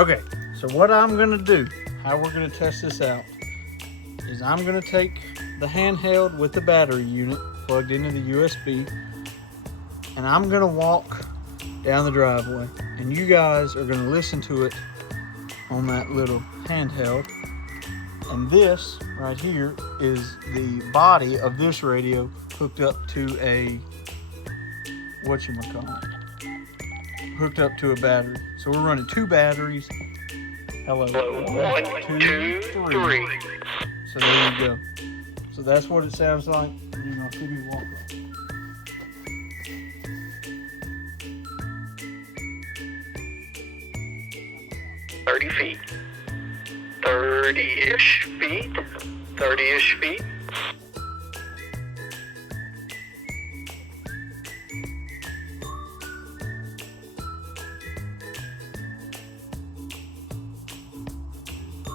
Okay, so what I'm gonna do, how we're gonna test this out, is I'm gonna take the handheld with the battery unit plugged into the USB, and I'm gonna walk down the driveway, and you guys are gonna listen to it on that little handheld. And this right here is the body of this radio hooked up to a, hooked up to a battery. So we're running 2 batteries. Hello. 1, 2, 3. So there you go. So that's what it sounds like. You're gonna see me walk up. Feet. 30-ish feet. 30-ish feet.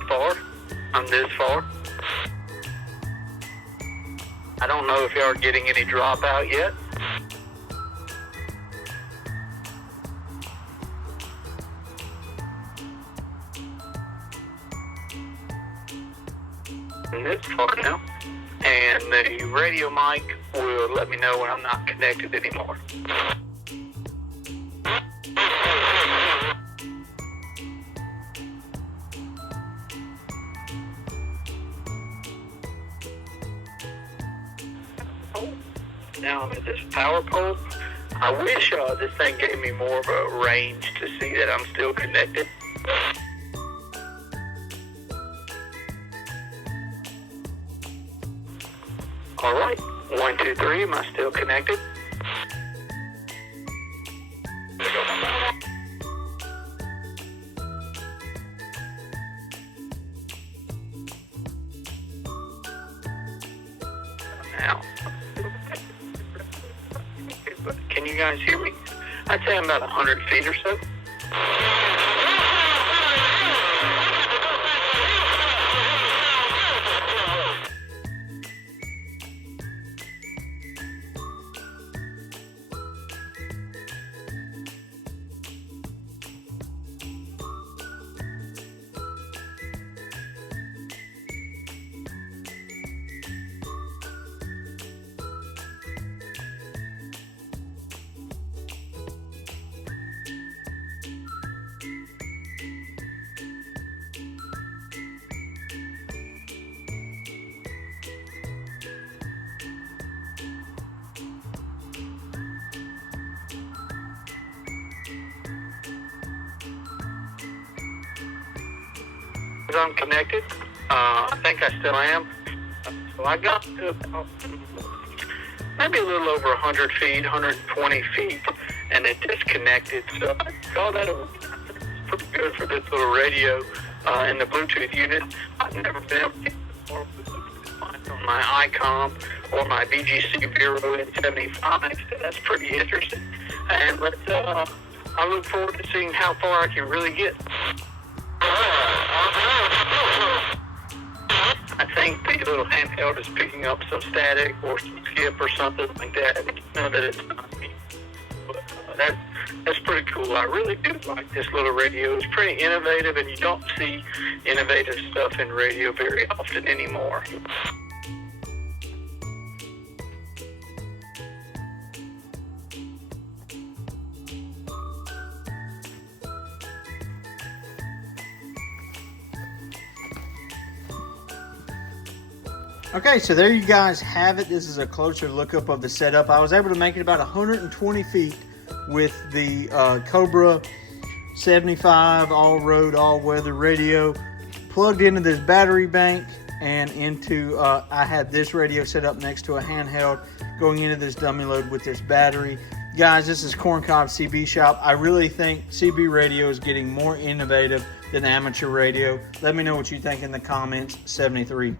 Far. I'm this far. I don't know if y'all are getting any dropout yet. This far now, and the radio mic will let me know when I'm not connected anymore. Now I'm at this power pole. I wish this thing gave me more of a range to see that I'm still connected. All right, 1, 2, 3. Am I still connected? Now, can you guys hear me? I'd say I'm about 100 feet or so. I'm connected. I think I still am. So I got to about maybe a little over 100 feet, 120 feet, and it disconnected. So I call that pretty good for this little radio and the Bluetooth unit. I've never been able to get on my ICOM or my BGC Vero N75, so that's pretty interesting. And I look forward to seeing how far I can really get. I think the little handheld is picking up some static or some skip or something like that. I know that it's not me, but that's pretty cool. I really do like this little radio. It's pretty innovative, and you don't see innovative stuff in radio very often anymore. Okay, so there you guys have it. This is a closer look-up of the setup. I was able to make it about 120 feet with the Cobra 75 all-road, all-weather radio plugged into this battery bank and into, I had this radio set up next to a handheld going into this dummy load with this battery. Guys, this is Corncob CB Shop. I really think CB radio is getting more innovative than amateur radio. Let me know what you think in the comments. 73.